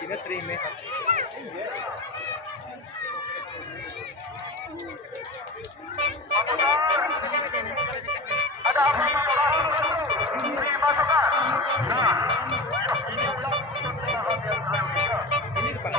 Kita terima. Ada apa? Ini depan.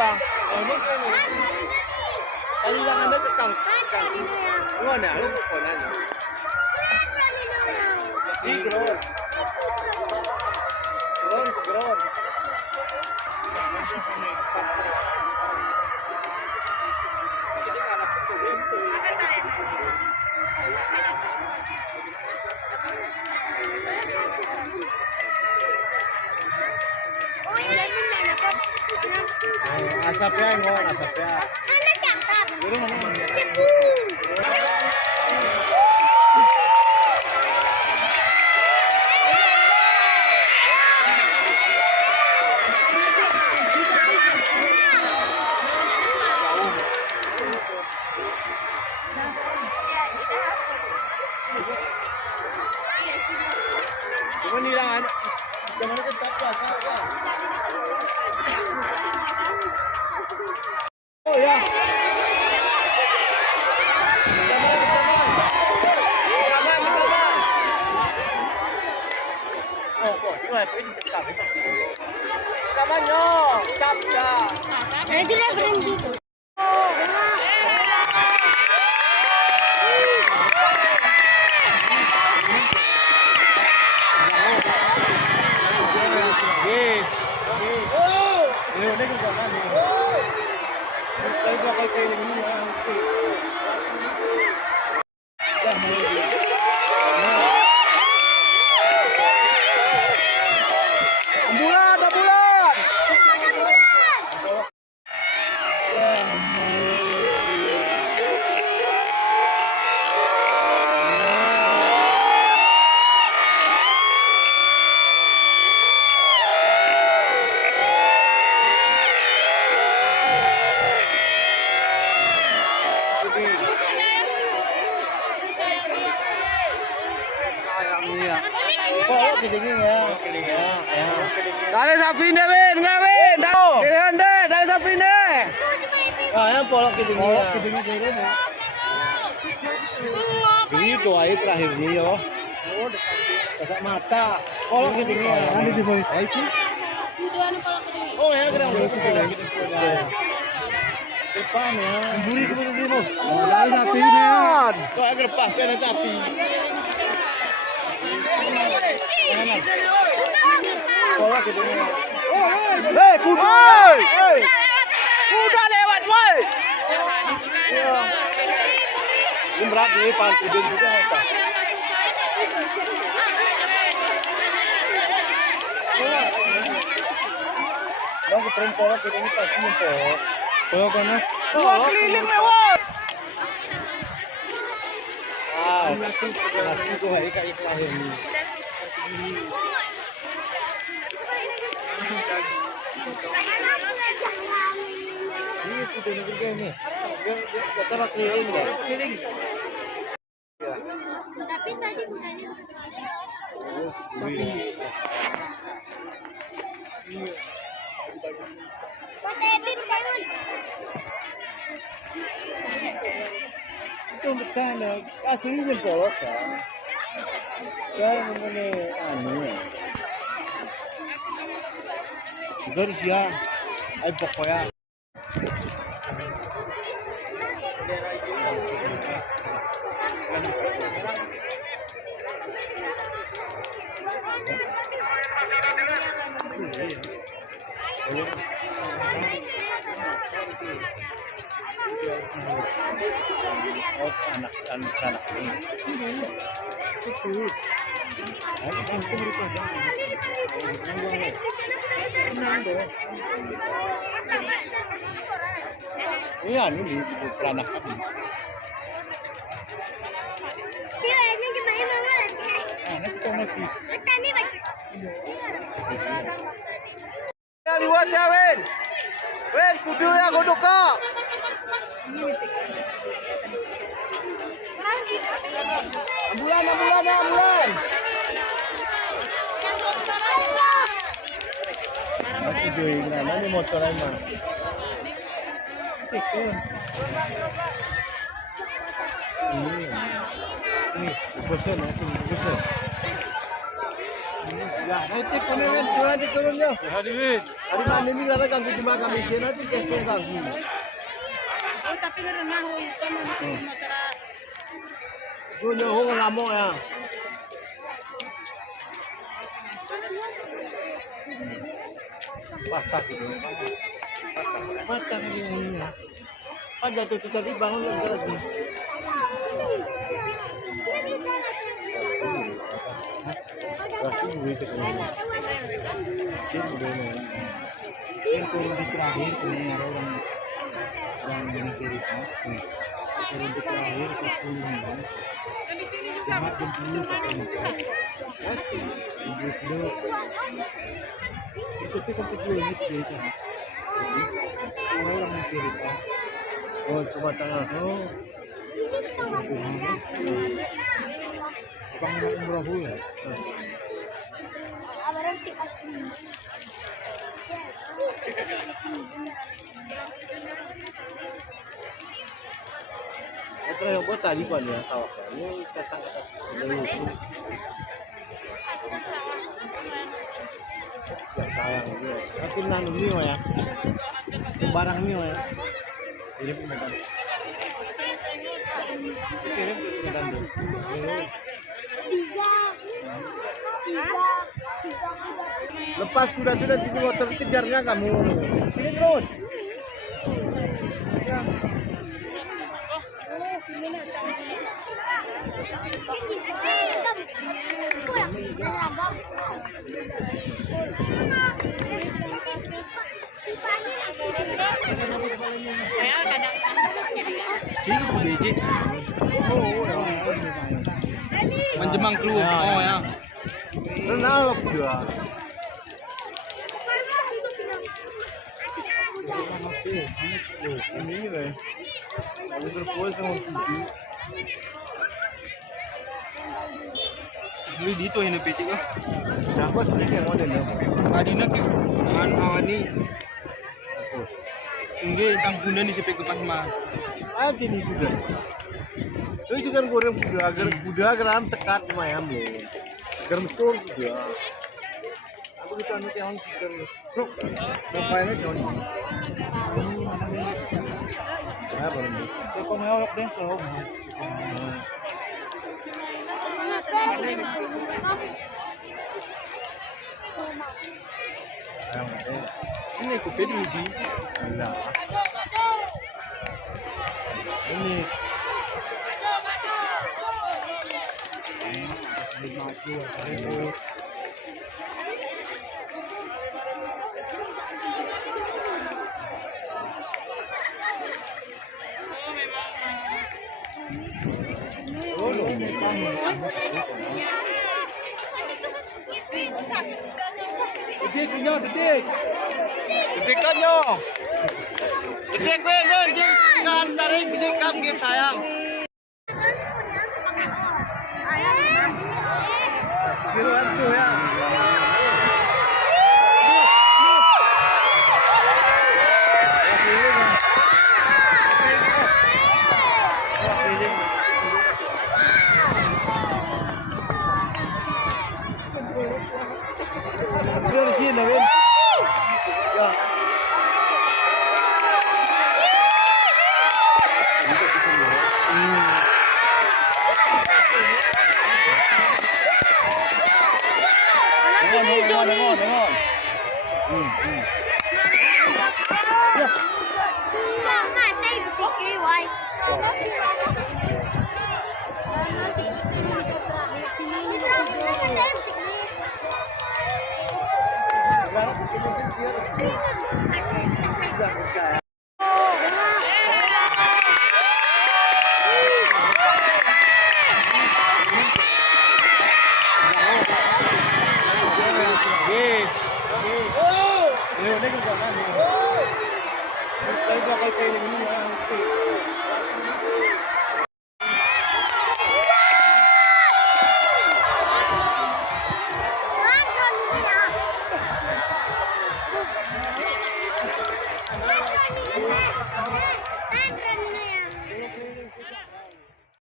Bang, ini kan tadi yang ada tekang ngon ya, lu bukan aja. Di ground. Asapnya ngon, asapnya. Cuma nilang anak, jangan ketat biasa kan. Oh ya. Oh, kok juga ini cepat. Kamanyo, cap ya. Itu dia berhenti tuh. Dari sapine Win, ngawin. Dari sapine. Ah, yang polok kedingnya dulu. Ini doa terakhirnya yo. Oh, dekat mata. Polok kedingnya. Nanti di bawah. Oh, ya kira depan ya. Buri ke posisi mu. Dari sapine. Kok agar pas kena sapi. Polok kedingnya. Hei, kuda. Hei. Kuda lewat, woi. Ini berat nih, Pak. Kuda juga apa? Mau ke tren polok ini pasti ngumpul. Polok mana? Dua keliling lewat. Ah, pasti tuh hari kayak lahir nih. Ini sudah negeri nih. Dia taruh keliling dah. Keliling. Tapi tadi kudanya. Itu bercanda. Aslinya polok kan. Sekarang mengenai anu. Garis ya. Ay pokoknya. Oh, anak-anak ini. Itu. Ada langsung itu aja. Iya, ini beranak kami. Ceweknya cuma mama aja. Nah, nasi tomat. Tani baju. Ya liwat ya, Wen. Wen, kudu ya godok kak. Ambulan. Aku juga ini motor aja. Ini, bosan ya, bosan. Ya, nanti koneran jual di turunnya. Hadirin. Hari mana ini ada kami cuma kami sini nanti kekeh kami. Oh, tapi renang itu motor. Punya orang lama ya. Patah gitu. Patah ini. Ada tuh tadi bangun lagi. Berarti gue ketemu. Sini dulu. Ini turun di terakhir punya orang yang kiri kan. Turun di terakhir 10 Jumat jam 10 pakai masak. Duduk. Besoknya sampai kilometer biasa. Orang yang kiri kan. Oh, cuma tengah. Oh. Bang umrah ya. Abarang si asli. Ito yung buat tadi ko niya tawag ko. Yung kata-kata. Sayang dia. Tapi nanu niyo ya. Barang niyo ya. Ini pemegang. Kirim pemegang dulu. Lepas kuda-kuda di motor kejarnya kamu. Ini terus. Ya. Cik kuda cik. Menjemang kru. Oh ya. Renal kuda. Ini deh. Ini terpuas sama kuda. Beli dito ini peti ko. Dapat sedikit model ya. Tadi nak kan awan ni. Enggak tanggungan ni sepek pas mah. Ini kuda. Itu juga goreng kuda agar am tekat mayam lo. Agar betul kuda. Aku kita anu yang kuda. Bro, ngapainnya jauh ni? Ya baru. Kau mau awak deh kalau. Ini aku pedi di. Enggak. Ini. Dedik nyo, dedik. Dedik nyo. Dedik gue, jangan tarik dedik kam game sayang. Kiruan tuh ya. Dia di sini, Win. Ya. Ini